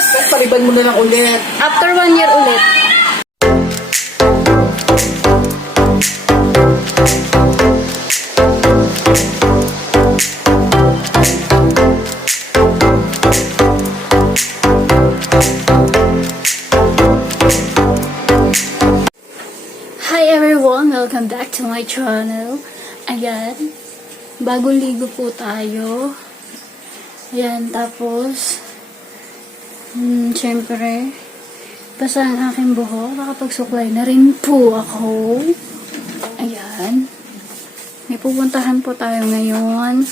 Tapos, paliban mo na lang ulit. after 1 year ulit. Hi everyone! Welcome back to my channel. Ayan, bagong ligo po tayo. Ayan, tapos syempre basta ang aking buhok, nakapagsuklay na rin po ako. Ayan, may pupuntahan po tayo ngayon.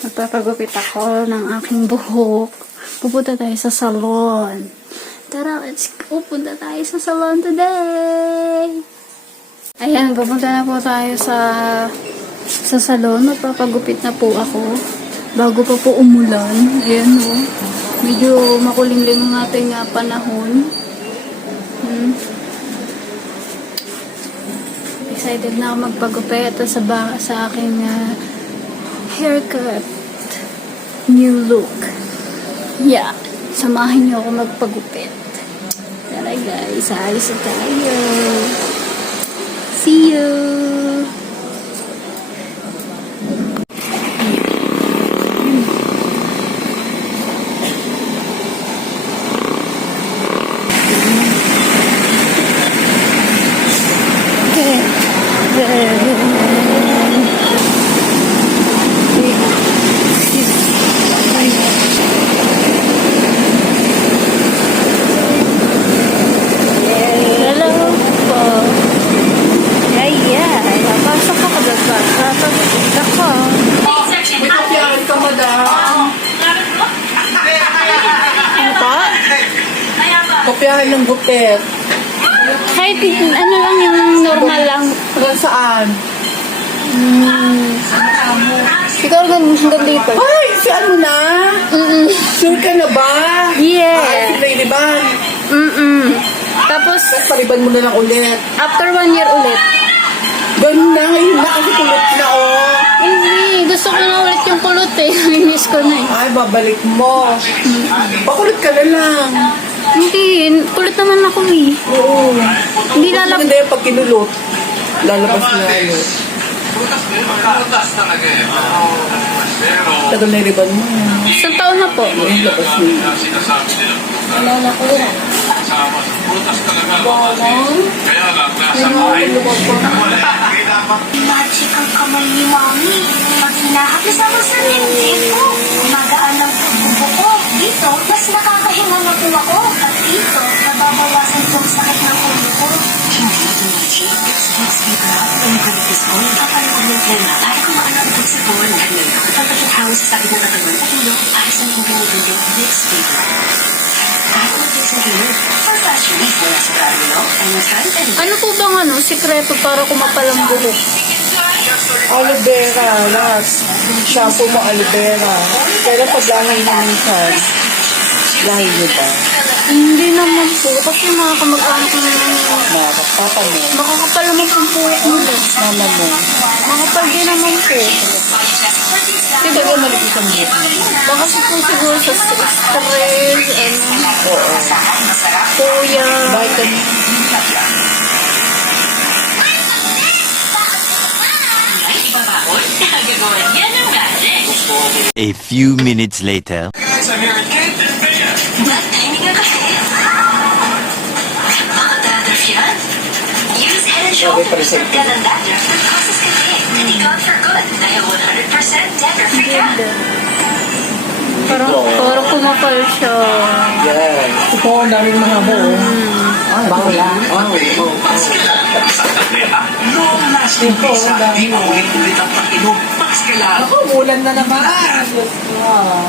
Magpapagupit ako ng aking buhok. Pupunta tayo sa salon. Tara, let's go. Punta tayo sa salon today. Ayan, pupunta na po tayo sa salon. Magpapagupit na po ako. Bago pa po umulan. Ayan o. Medyo makulingling ang ating panahon. Excited na ako magpagupit sa aking haircut. New look. Yeah. Samahin niyo ako magpagupit. Tara guys, ayos na tayo. See you! Kopyahan ng gupit. Kahit ano lang yung normal lang. Hanggang saan? Siguro hanggang dito. Ay, si ano na? Sure ka na ba? Yeah. Si Lady Bang. Tapos, Paliban mo na lang ulit. after 1 year ulit. Ganun na, ngayon na kasi kulot na Hindi, gusto ko na ulit yung kulot eh. Namiss ko na eh. Ay, babalik mo. Pakulot ka na lang. Hindi, kulot naman ako eh. Oo. Hindi lalabas. Hindi, pag kinulot, lalabas na ano. Tagal na riban mo. Isang taon na po. Yung labas mo. Alala ko yan. Magic ang kamay ni Mami. Pag hinahapis ako sa dibdib ko, magaan ang puso ko. Dito, mas nakakahinga na po ako. At dito, nababawasan ko ang sakit ng ulo ko. Hindi ito magic. It's just sleep up. Ang kalitis ko, napapanood ng plena. Para kung makalabot sa phone, ganun. Kapag pagkakawa sa sakit ng katawan, at ulo, para sa mga binibigay, Vicks Vapor. Kahit mag-Vicks na hinod. For fast relief, wala sa karino, ay masarap and Ano po bang sikreto para kumapal ang buhok? Aloe vera, lahat. Shampoo mo, aloe vera. Pero pag lahay na minsan, lahay nyo ba? Hindi naman po. Kasi mga kamag-anak na Papa mo, makakapal naman po ang buhok nila. mama mo. Makapal din naman po. Hindi ba malipis ang buhok? Baka siguro sa stress, Oo. kuya. Vitamin. A few minutes later. Ba't tahimik na kasi? Baka dandruff yan? Use Head and Shoulders for Dead and Dandruff that causes kasi. Hindi gone for good. Dahil 100% dandruff-free ka. Parang kumapal siya. Yes. Ito, ang daming mga mo. Baka lang. Long-lasting visa, di maulit-ulit ang pag-inom. Mas kailangan. Ako, bulan na naman. Wow.